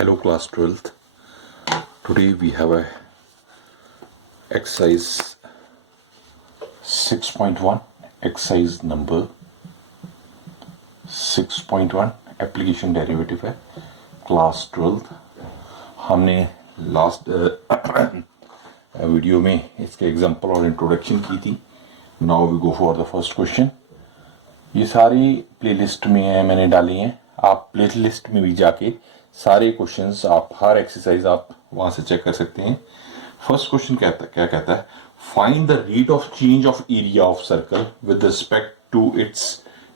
Hello class 12th. Today we have a exercise 6.1, exercise number 6.1 application derivative है class 12th. हमने last video में इसके example और introduction की थी. Now we go for the first question. ये सारी प्लेलिस्ट में मैंने डाली हैं. आप प्लेलिस्ट में भी जाके सारे क्वेश्चंस आप हर एक्सरसाइज आप वहां से चेक कर सकते हैं. फर्स्ट क्वेश्चन क्या कहता है, find the rate of change of area of circle with respect to its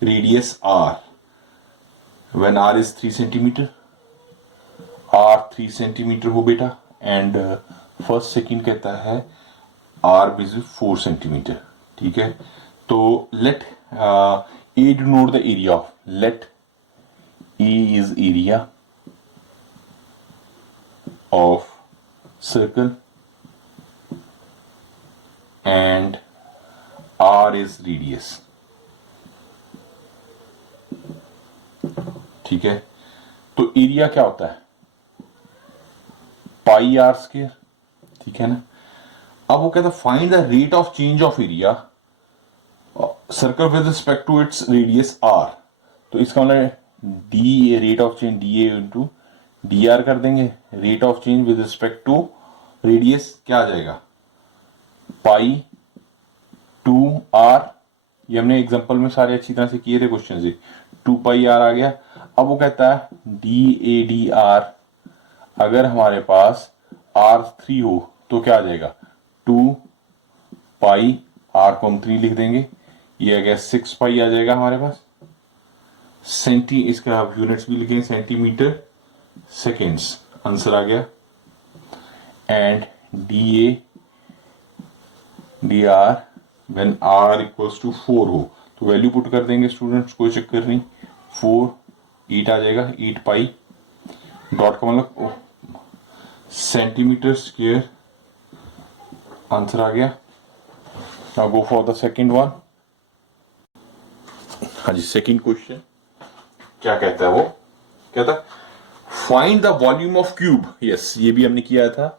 radius r when r is 3 centimetre. R 3 centimetre हो बेटा, एंड फर्स्ट सेकंड कहता है आर इज 4 सेंटीमीटर. ठीक है, तो let A denote the area of, let A is area of circle and R is radius. ठीक है, तो एरिया क्या होता है, पाई आर स्क्वायर. ठीक है ना. अब वो कहता है find the rate of change of area circle with respect to its radius r. तो इसका मतलब d rate of change d A into d r कर देंगे. Rate of change with respect to radius क्या आ जाएगा, पाई 2 आर. ये हमने एग्जांपल में सारे अच्छी तरह से किए थे क्वेश्चन से. 2 पाई आर आ गया. अब वो कहता है डी ए डी आर, अगर हमारे पास आर 3 हो तो क्या आ जाएगा, 2 पाई आर को हम 3 लिख देंगे. ये आ गया 6 पाई आ जाएगा हमारे पास. सेंटी, इसका यूनिट्स भी लिखेंगे, सेंटीमीटर सेकेंड्स. आंसर आ गया. And d A d r when r equals to 4 हो तो वैल्यू पुट कर देंगे स्टूडेंट्स, कोई चक्कर नहीं. 4 8 आ जाएगा, 8 पाई. डॉट का मतलब सेंटीमीटर स्क्वायर. आंसर आ गया. Now go for the second one. हाँ जी, सेकंड क्वेश्चन क्या कहता है, वो कहता है find the volume of cube. Yes, ये भी हमने किया था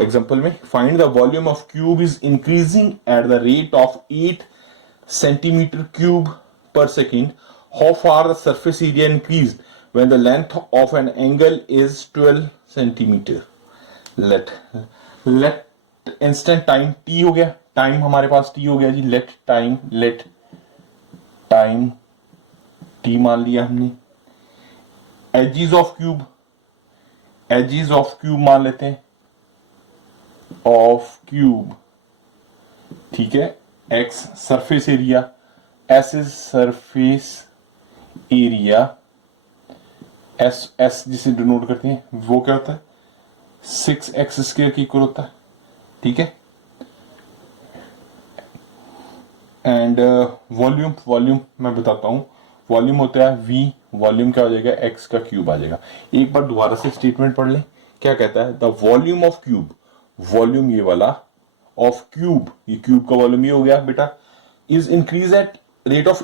एग्जांपल में. Find the volume of cube is increasing at the rate of 8 centimetre cube per second. How far the surface area increase when the length of an angle is 12 centimetre. Let instant time T हो गया. Time हमारे पास T हो गया जी. Late time T मान लिया हमने. Edges of cube मान लेते हैं, ऑफ क्यूब. ठीक है. X surface area, S is surface area. S जिसे डिनोट करते हैं वो क्या होता है, 6x स्क्वायर की इक्वल होता है. ठीक है. एंड वॉल्यूम मैं बताता हूं. वॉल्यूम होता है V. वॉल्यूम क्या हो जाएगा, x का क्यूब आ जाएगा. एक बार दोबारा से स्टेटमेंट पढ़ लें. क्या कहता है, the volume of cube, volume ये वाला ऑफ क्यूब, ये क्यूब का वॉल्यूम ये हो गया बेटा, is increase at rate of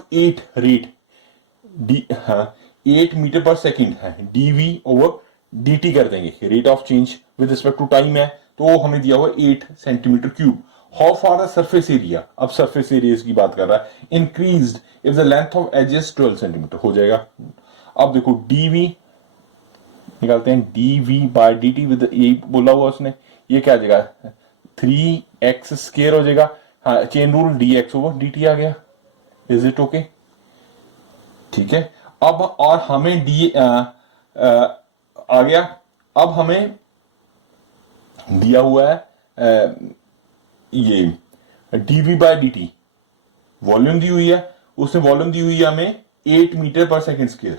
8 metre per second है. dv ओवर dt कर देंगे. Rate of change with respect to time है तो हमें दिया हुआ 8 centimetre cube. How far the surface area, अब सरफेस एरिया की बात कर रहा है, increased if the length of as is 12 centimetre हो जाएगा. अब देखो dv निकालते हैं, dv बाय dt विद, यही बोला हुआ उसने, ये क्या आ जाएगा 3x स्क्वायर हो जाएगा. हाँ, chain rule dx over dt आ गया. Is it okay? ठीक है. अब और हमें d आ गया. अब हमें दिया हुआ है ये dv बाय dt, वॉल्यूम दी हुई है. उसने वॉल्यूम दी हुई है हमें 8 metre per second square.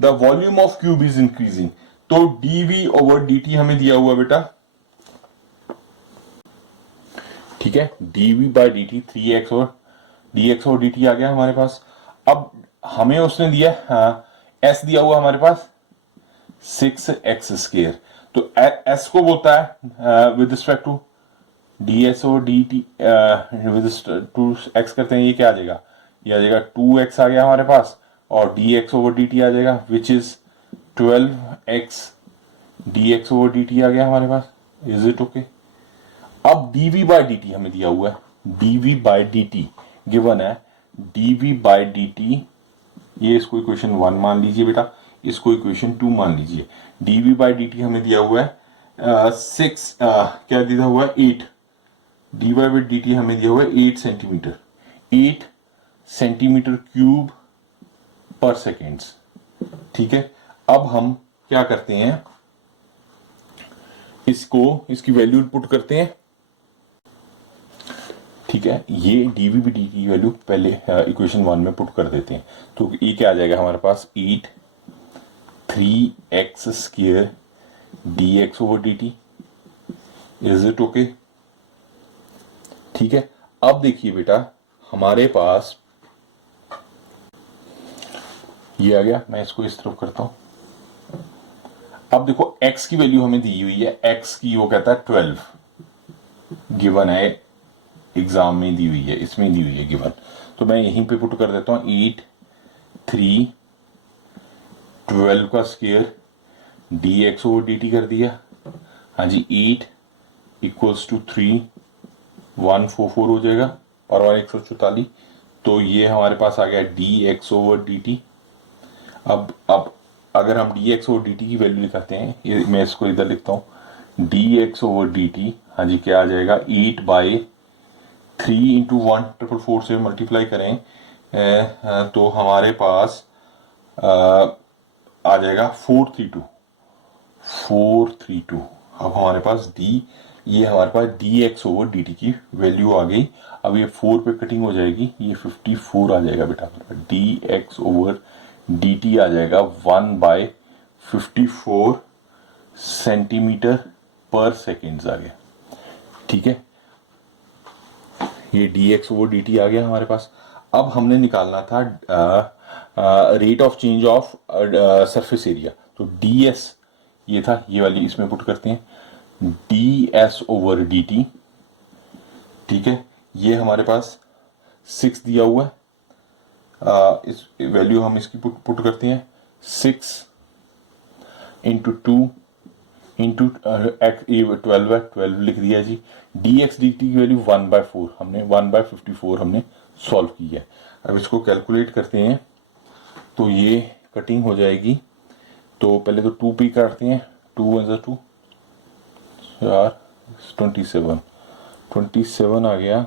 The volume of cube is increasing, तो dv ओवर dt हमें दिया हुआ बेटा. ठीक है. dv बाय dt 3x और dx और dt आ गया हमारे पास. अब हमें उसने दिया s दिया हुआ हमारे पास 6x स्क्वायर. तो s को बोलता है विद रिस्पेक्ट टू ds और dt विद टू x करते हैं. ये क्या आ जाएगा, ये आ जाएगा 2x आ गया हमारे पास, और dx ओवर dt आ जाएगा which is 12x dx over dt आ गया हमारे पास, इज इट ओके। अब dv बाय dt हमें दिया हुआ है, dv बाय dt गिवन है, dv बाय dt, ये इसको इक्वेशन 1 मान लीजिए बेटा, इसको इक्वेशन 2 मान लीजिए। dv बाय dt हमें दिया हुआ है 6 क्या दिया हुआ है 8, dy बाय dt हमें दिया हुआ है 8 सेंटीमीटर, 8 सेंटीमीटर क्यूब पर सेकेंड्स। ठीक है, अब हम क्या करते हैं, इसको इसकी वैल्यू पुट करते हैं। ठीक है, ये dv by dt की वैल्यू पहले इक्वेशन 1 में पुट कर देते हैं, तो ये क्या आ जाएगा हमारे पास 8 3x square dx over dt, is it okay. ठीक है, अब देखिए बेटा हमारे पास ये आ गया, मैं इसको इस तरफ करता हूं। अब देखो x की वैल्यू हमें दी हुई है, x की वो कहता है 12 गिवन है, एग्जाम में दी हुई है, इसमें दी हुई है गिवन, तो मैं यहीं पे पुट कर देता हूं 8 3 12 का स्क्वायर dx ओवर dt कर दिया। हाँ जी, 8 इक्वल्स टू 3 144 हो जाएगा, और 144, तो ये हमारे पास आ गया dx ओवर dt। अब अगर हम dx ओवर dt की वैल्यू निकालते हैं, ये मैं इसको इधर लिखता हूं, dx ओवर dt, हाँ जी क्या आ जाएगा 8 बाई 3 इंटू 144 से मल्टीप्लाई करें तो हमारे पास आ जाएगा 432। अब हमारे पास ये हमारे पास dx ओवर dt की वैल्यू आ गई। अब ये 4 पे कटिंग हो जाएगी, ये 54 आ जाएगा बेटा, dx ओवर dt आ जाएगा 1/54 सेंटीमीटर पर सेकेंड आ गया। ठीक है, ये dx ओवर dt आ गया हमारे पास। अब हमने निकालना था rate of change of surface area, तो ds ये था, ये वाली इसमें पुट करते हैं, ds ओवर dt। ठीक है, ये हमारे पास 6 दिया हुआ है, इस वैल्यू हम इसकी पुट करते हैं, 6 इंटू 2 इंटू 12 है, 12 लिख दिया जी। dx dt की वैल्यू 1/4, हमने 1/54 हमने सॉल्व की है। अब इसको कैलकुलेट करते हैं, तो ये कटिंग हो जाएगी, तो पहले तो 2 पे करते हैं, 2 1 2 4 27 आ गया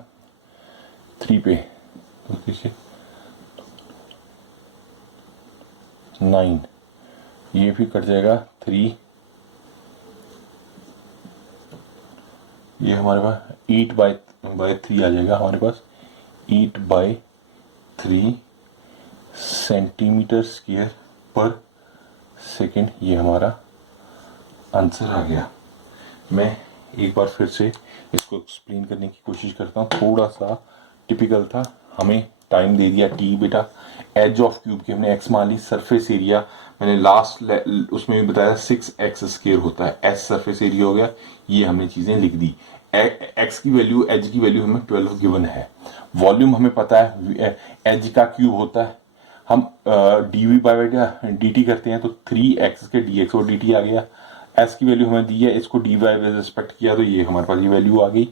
3 पे, तो देखिए 9, ये भी कट जाएगा 3, ये हमारे पास 8/3 आ जाएगा हमारे पास, 8/3 सेंटीमीटर स्क्वायर पर सेकेंड, ये हमारा आंसर आ गया। मैं एक बार फिर से इसको एक्सप्लेन करने की कोशिश करता हूँ, थोड़ा सा टिपिकल था, हमें टाइम दे दिया t बेटा, एज ऑफ क्यूब की हमने x मान ली, सरफेस एरिया मैंने लास्ट उसमें भी बताया 6x स्क्वायर होता है, s सरफेस एरिया हो गया, ये हमने चीजें लिख दी। x की वैल्यू, एज की वैल्यू हमें 12 गिवन है, वॉल्यूम हमें पता है एज का क्यूब होता है, हम dv बाय dt करते हैं, तो 3x के dx और dt आ गया, s की वैल्यू हमें दी है, इसको dy विद रिस्पेक्ट किया, तो ये हमारे पास ये वैल्यू आ गई।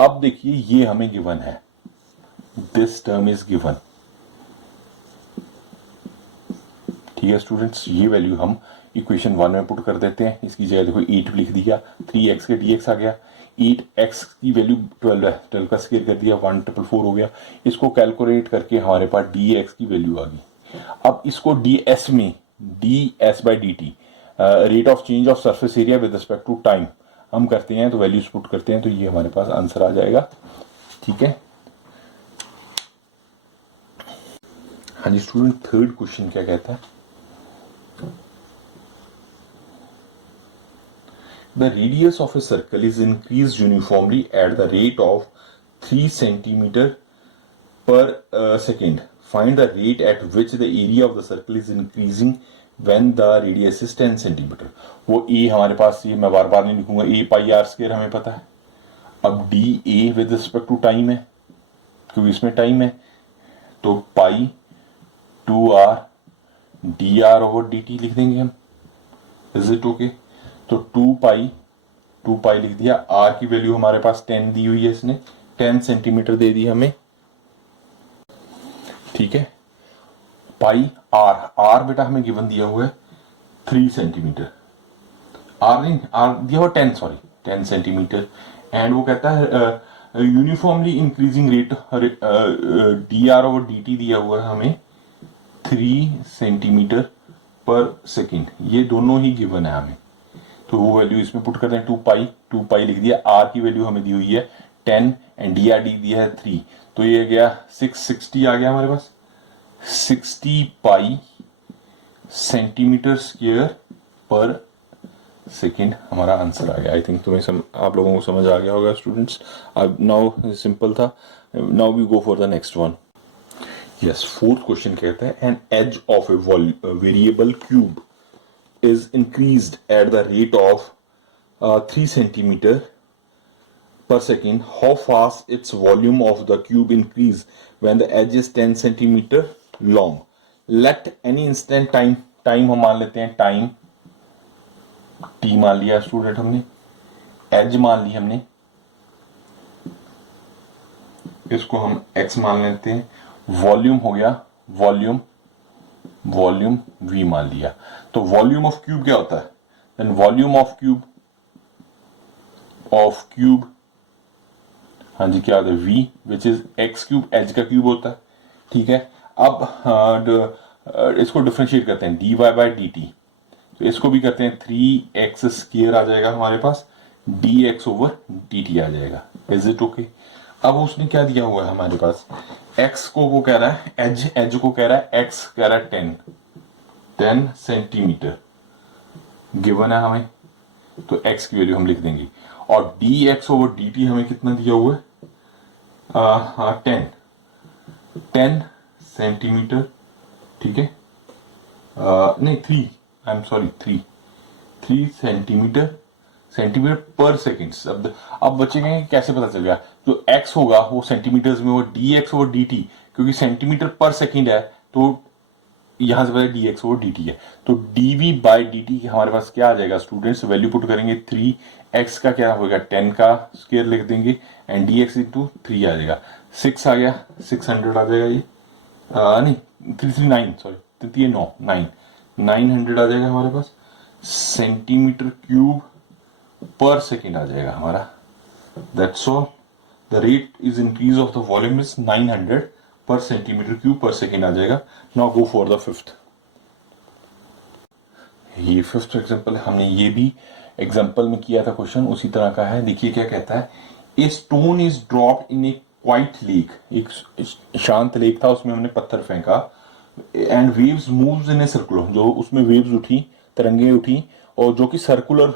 अब देखिए ये हमें गिवन है, दिस टर्म इज गिवन। ठीक है स्टूडेंट्स, ये वैल्यू हम इक्वेशन 1 में पुट कर देते हैं, इसकी जगह देखो 8 लिख दिया, 3x के dx आ गया, 8x की वैल्यू 12 है, 12 का स्क्वायर कर दिया 144 हो गया, इसको कैलकुलेट करके हमारे पास dx की वैल्यू आ गई। अब इसको ds में ds by dt rate of change of surface area with respect to time हम करते हैं, तो वैल्यूज पुट करते हैं, तो ये हमारे पास आंसर आ जाएगा। ठीक है, हाँ जी स्टूडेंट, थर्ड क्वेश्चन क्या कहता है, the radius of a circle is increased uniformly at the rate of 3 centimeter per second. Find the rate at which the area of the circle is increasing when the radius is 10 centimeter. वो a हमारे पास, ये मैं बार बार नहीं लिखूंगा, a pi r square हमें पता है। अब dA with respect to time है, क्योंकि इसमें टाइम है, तो पाई 2r dr ओवर dt लिख देंगे हम, इज इट ओके। तो 2 पाई लिख दिया। आर की वैल्यू हमारे पास 10 दी हुई है, इसने 10 सेंटीमीटर दे दी हमें, ठीक है। पाई आर बेटा हमें गिवन दिया हुआ है 3 सेंटीमीटर, आर नहीं, आर दिया हुआ 10, सॉरी 10 सेंटीमीटर। एंड वो कहता है uniformly increasing rate D R over D T दिया हुआ है हमें 3 सेंटीमीटर पर सेकेंड, ये दोनों ही गिवन है हमें। तो वो वैल्यू इसमें पुट करते हैं, 2 पाई लिख दिया। आर की वैल्यू हमें दी हुई है 10 एंड डी आर डी दिया है 3, तो ये गया 660 आ गया हमारे पास, 60 पाई सेंटीमीटर स्क्वायर पर सेकेंड हमारा आंसर आ गया। आई थिंक तुम्हें आप लोगों को समझ आ गया होगा स्टूडेंट्स। अब नाउ सिंपल था, now we go for the next one. Yes, fourth question कहता है an edge of a variable cube is increased at the rate of 3 centimeter per second. How fast its volume of the cube increase when the edge is 10 centimeter long? Let any instant time हम मान लेते हैं, time t मान लिया student हमने, as मान ली हमने, इसको हम x मान लेते हैं, वॉल्यूम हो गया, वॉल्यूम v मान लिया। तो वॉल्यूम ऑफ क्यूब क्या होता है, देन वॉल्यूम ऑफ क्यूब हाँ जी क्या होता है, v which is x cube, edge का क्यूब होता है, ठीक है। अब इसको डिफरेंशिएट करते हैं dy बाई डी टी, तो इसको भी करते हैं 3x स्क्वायर आ जाएगा हमारे पास, dx ओवर dt आ जाएगा। Is it okay? अब उसने क्या दिया हुआ है हमारे पास, x को वो कह रहा है, एज को कह रहा है, x कह रहा है 10 सेंटीमीटर गिवन है हमें, तो x की वैल्यू हम लिख देंगे। और dx ओवर dt हमें कितना दिया हुआ है, 10 सेंटीमीटर, ठीक है, नहीं 3 सेंटीमीटर पर सेकेंड। अब बचेंगे कैसे पता चल गया, जो x होगा वो सेंटीमीटर्स में, वो dx ओवर dt, क्योंकि सेंटीमीटर पर सेकेंड है तो यहां से पता dx ओवर dt है, तो dv बाई dt हमारे पास क्या आ जाएगा स्टूडेंट्स, वैल्यू पुट करेंगे 3x का क्या होगा 10 का स्क्वायर लिख देंगे एंड dx इंटू 3 आ जाएगा, 6 आ गया, 600 आ जाएगा ये, नहीं 339 सॉरी 900 आ जाएगा हमारे पास, सेंटीमीटर क्यूब पर सेकेंड आ जाएगा हमारा। That's all, the rate is increase of the volume is 900 पर सेंटीमीटर क्यूब पर सेकेंड आ जाएगा। Now go for the fifth. ये फिफ्थ एग्जांपल हमने ये भी एग्जांपल में किया था क्वेश्चन, उसी तरह का है। देखिए क्या कहता है, a stone is dropped in A quite lake, एक शांत लेक था, उसमें हमने पत्थर फेंका, and waves moves in a circular, जो उसमें वेव्स उठी, तरंगे उठी, और जो कि सर्कुलर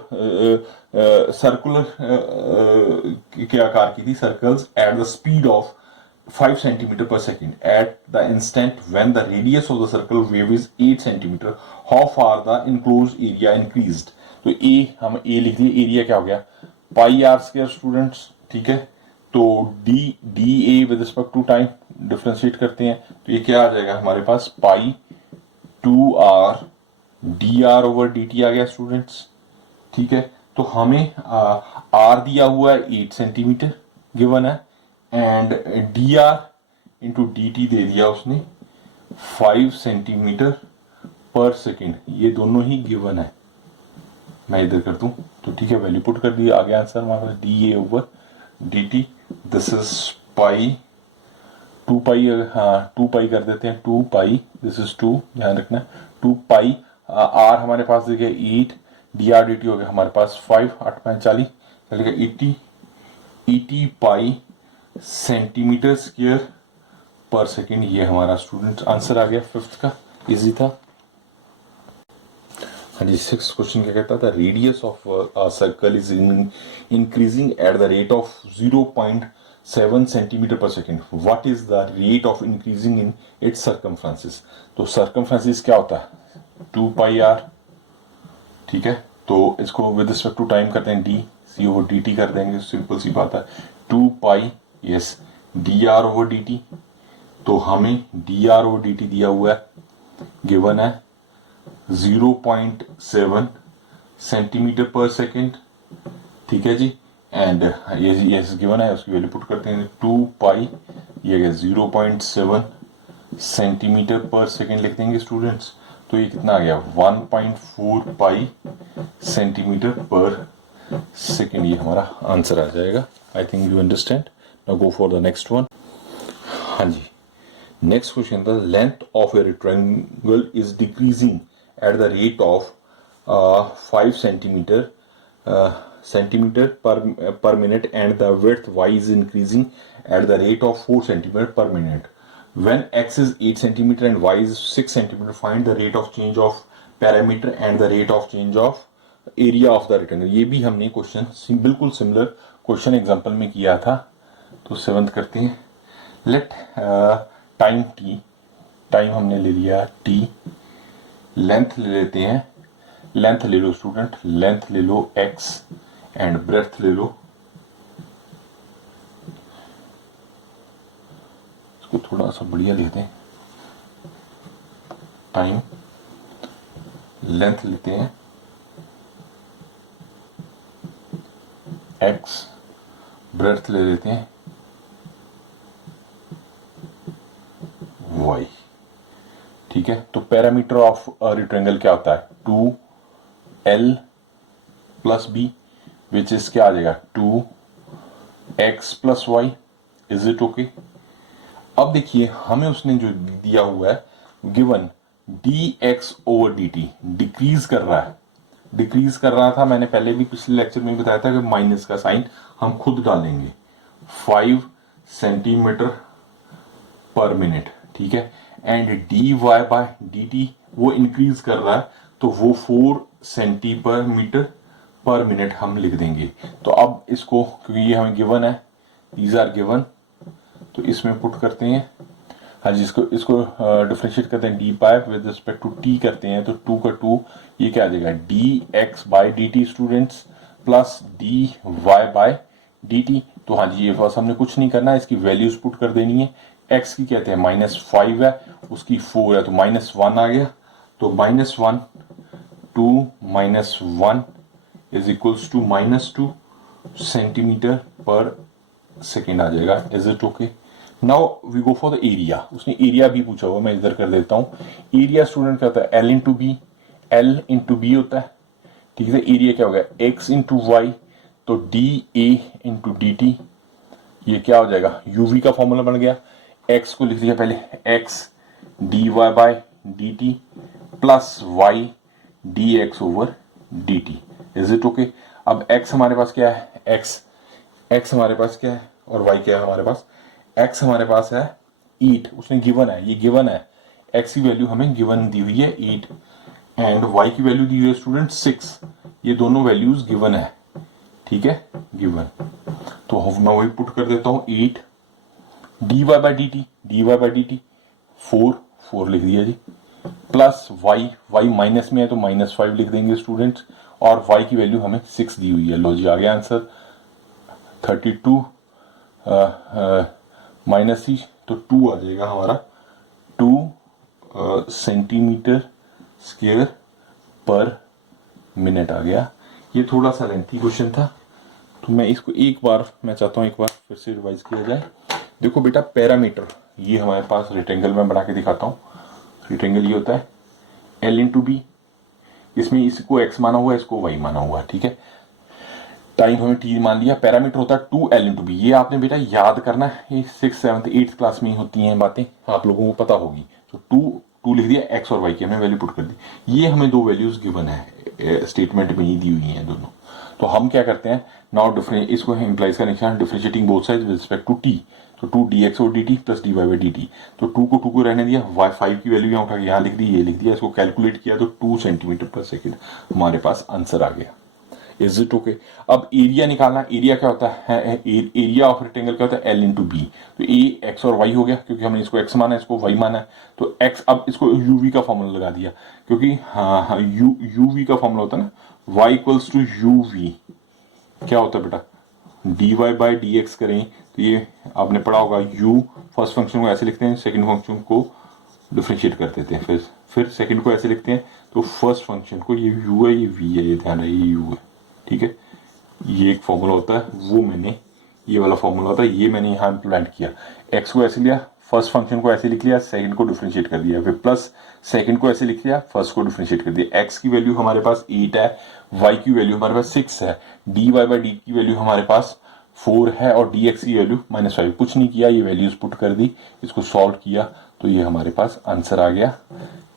के आकार की थी, circles at the speed of 5 centimetre per second at the instant when the radius of the circle wave is 8 centimetre, how far the enclosed area increased. तो ए हम ए लिख दिए, एरिया क्या हो गया पाई आर स्क्वायर स्टूडेंट्स, ठीक है। तो D A with respect to time differentiate करते हैं, तो ये क्या आ जाएगा हमारे पास, pi 2r D R over D T आ गया स्टूडेंट्स, ठीक है। तो हमें आर दिया हुआ है 8 सेंटीमीटर गिवन है, and D R into D T दे दिया उसने 5 सेंटीमीटर पर सेकेंड, ये दोनों ही गिवन है। मैं इधर कर दूं तो ठीक है, वैल्यू पुट कर दी, आ गया आंसर हमारा D A over D T. This is pi 2 पाई, हाँ 2 पाई कर देते हैं, 2 पाई, दिस इज 2, ध्यान रखना 2 पाई, आर हमारे पास देखिए 8, डी आर डी टी हो गया हमारे पास 5, 8 5 40, चलेगा 80 पाई सेंटीमीटर स्क्वायर पर सेकेंड, ये हमारा स्टूडेंट आंसर आ गया फिफ्थ का, इजी था। हाँ जी, सिक्स क्वेश्चन क्या कहता था, radius of a circle is increasing at the rate of 0.7 centimetre per second, what is the rate of increasing in its circumferences. तो सर्कमफ्रेंसेस क्या होता है 2 पाई आर, ठीक है। तो इसको विद रिस्पेक्ट टू टाइम करते हैं, D C over D T कर देंगे, सिंपल सी बात है, 2 pi yes D R over D T. तो हमें D R over D T दिया हुआ है, गिवन है 0.7 सेंटीमीटर पर सेकेंड, ठीक है जी। एंड ये गिवन है, उसकी वैल्यू पुट करते हैं 2 पाई, ये 0.7 सेंटीमीटर पर सेकेंड लिख देंगे स्टूडेंट्स। तो ये कितना आ गया 1.4 पाई सेंटीमीटर पर सेकेंड, ये हमारा आंसर आ जाएगा। I think you understand. Now go for the next one. हाँ जी, नेक्स्ट क्वेश्चन था length of a rectangle is decreasing eight the rate of 5 centimeter per minute and the width y is increasing at the rate of 4 centimeter per minute. When x is 8 centimeter and y is 6 centimeter, find the rate of change of parameter and the rate of change of area of the rectangle. ये भी हमने question बिल्कुल similar question example में किया था। तो 7th करते हैं। लेट टाइम t, टाइम हमने ले लिया t, लेंथ ले लेते हैं, लेंथ ले लो स्टूडेंट, लेंथ ले लो x एंड ब्रेथ ले लो, इसको थोड़ा सा बढ़िया लेते हैं। टाइम, लेंथ लेते हैं, x, ब्रेथ ले लेते हैं y, ठीक है। तो पैरामीटर ऑफ रेक्टेंगल क्या होता है 2l plus b, which is क्या आ जाएगा 2x plus y। Is it okay? अब देखिए हमें उसने जो दिया हुआ है given dx over dt decrease कर रहा है, डिक्रीज कर रहा था। मैंने पहले भी पिछले लेक्चर में बताया था कि माइनस का साइन हम खुद डालेंगे 5 सेंटीमीटर पर मिनट, ठीक है। एंड dy बाय dt वो इंक्रीज कर रहा है, तो वो 4 सेंटीमीटर पर मिनट हम लिख देंगे। तो अब इसको, क्योंकि ये हमें गिवन है, दीज आर गिवन, तो इसमें पुट करते हैं। हाँ जी, इसको डिफरेंशिएट करते हैं d pi with respect to t करते हैं, तो 2 का 2 ये क्या आ जाएगा d x by d t students plus d y by d T. तो हाँ जी, ये बस हमने कुछ नहीं करना है, इसकी वैल्यूज पुट कर देनी है। एक्स की कहते हैं -5 है, उसकी 4 है, तो -1 आ गया। तो -1 2 -1 is equals to -2 centimetre per second आ जाएगा। Is it okay? Now we go for the area. उसने एरिया भी पूछा हुआ, मैं इधर कर देता हूं। एरिया स्टूडेंट क्या होता है L into b, L into b होता है, ठीक है। एरिया क्या हो गया x इंटू वाई, तो D A into D t, ये क्या हो जाएगा यूवी का फॉर्मूला बन गया। x को लिख दिया पहले x d y by d t plus y d x over D t. Is it okay? अब x हमारे पास क्या है, x हमारे पास क्या है और y क्या है हमारे पास। x हमारे पास है 8, उसने गिवन है, ये गिवन है। x की वैल्यू हमें गिवन दी हुई है 8 एंड y की वैल्यू दी हुई है स्टूडेंट 6। ये दोनों वैल्यूज गिवन है, ठीक है, गिवन। तो मैं वही पुट कर देता हूं 8 d y by d t 4 लिख दिया जी, प्लस y माइनस में है तो -5 लिख देंगे स्टूडेंट्स, और y की वैल्यू हमें 6 दी हुई है। लो जी, आ गया आंसर 32 माइनस ही, तो 2 आ जाएगा हमारा 2 सेंटीमीटर स्क्वायर पर मिनट आ गया। ये थोड़ा सा लेंथी क्वेश्चन था, तो मैं इसको एक बार मैं चाहता हूँ एक बार फिर से रिवाइज किया जाए। देखो बेटा, पैरामीटर ये हमारे पास रेक्टेंगल में बना के दिखाता हूँ। रेक्टेंगल ये होता है L इंटू बी, इसमें इसको x माना हुआ है, इसको y माना हुआ है, ठीक है। टाइम हमें t मान लिया। पैरामीटर होता है 2l इंटू बी, ये आपने बेटा याद करना है, ये 6th 7th 8th क्लास में ही होती हैं बातें, आप लोगों को पता होगी। तो 2 लिख दिया, x और y की हमने वैल्यू पुट कर दी। ये हमें दो वैल्यूज गिवन है, स्टेटमेंट में ही दी हुई हैं दोनों। तो हम क्या करते हैं नाउ, इसको इम्प्लाइज का निशान differentiating both sides with respect to t, तो 2 dx और dt plus dy by dt। तो 2 को रहने दिया, y5 की वैल्यू यहाँ उठा के यहाँ लिख दी, ये लिख दिया, इसको कैलकुलेट किया तो 2 सेंटीमीटर पर सेकेंड हमारे पास आंसर आ गया। Is it okay? अब एरिया निकालना। एरिया क्या होता है, एरिया ऑफ रेक्टेंगल क्या होता है L इंटू बी। तो ए एक्स और वाई हो गया, क्योंकि हमने इसको x माना है, इसको y माना है, तो x, अब इसको uv का फॉर्मूला लगा दिया, क्योंकि हाँ uv का फॉर्मूला होता है ना, y इक्वल्स टू uv क्या होता है बेटा, dy बाई dx करें तो ये आपने पढ़ा होगा, u फर्स्ट फंक्शन को ऐसे लिखते हैं, सेकंड फंक्शन को डिफरेंशिएट कर देते हैं, फिर सेकंड को ऐसे लिखते हैं, तो फर्स्ट फंक्शन को, ये u है, ये v है, ये ध्यान रहे ये u है, ठीक है। ये एक फॉर्मूला होता है, वो मैंने, ये वाला फॉर्मूला होता है, ये मैंने यहाँ इम्प्लीमेंट किया। x को ऐसे लिया, फर्स्ट फंक्शन को ऐसे लिख लिया, सेकंड को डिफरेंशिएट कर दिया, फिर प्लस सेकंड को ऐसे लिख लिया, फर्स्ट को डिफरेंशिएट कर दिया। x की वैल्यू हमारे पास 8 है, y की वैल्यू हमारे पास 6 है, dy बाई dt की वैल्यू हमारे पास 4 है और dx की वैल्यू -5। कुछ नहीं किया, ये वैल्यूज पुट कर दी, इसको सॉल्व किया, तो ये हमारे पास आंसर आ गया,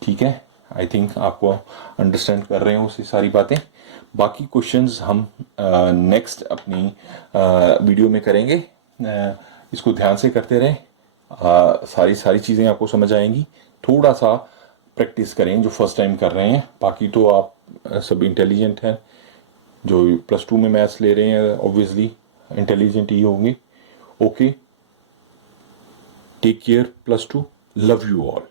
ठीक है। आई थिंक आपको अंडरस्टैंड कर रहे हो उसी सारी बातें। बाकी क्वेश्चंस हम नेक्स्ट अपनी वीडियो में करेंगे। इसको ध्यान से करते रहें, सारी चीज़ें आपको समझ आएंगी। थोड़ा सा प्रैक्टिस करें जो फर्स्ट टाइम कर रहे हैं, बाकी तो आप सब इंटेलिजेंट हैं। जो +2 में मैथ्स ले रहे हैं ऑब्वियसली इंटेलिजेंट ही होंगे। Okay, take care +2, love you all.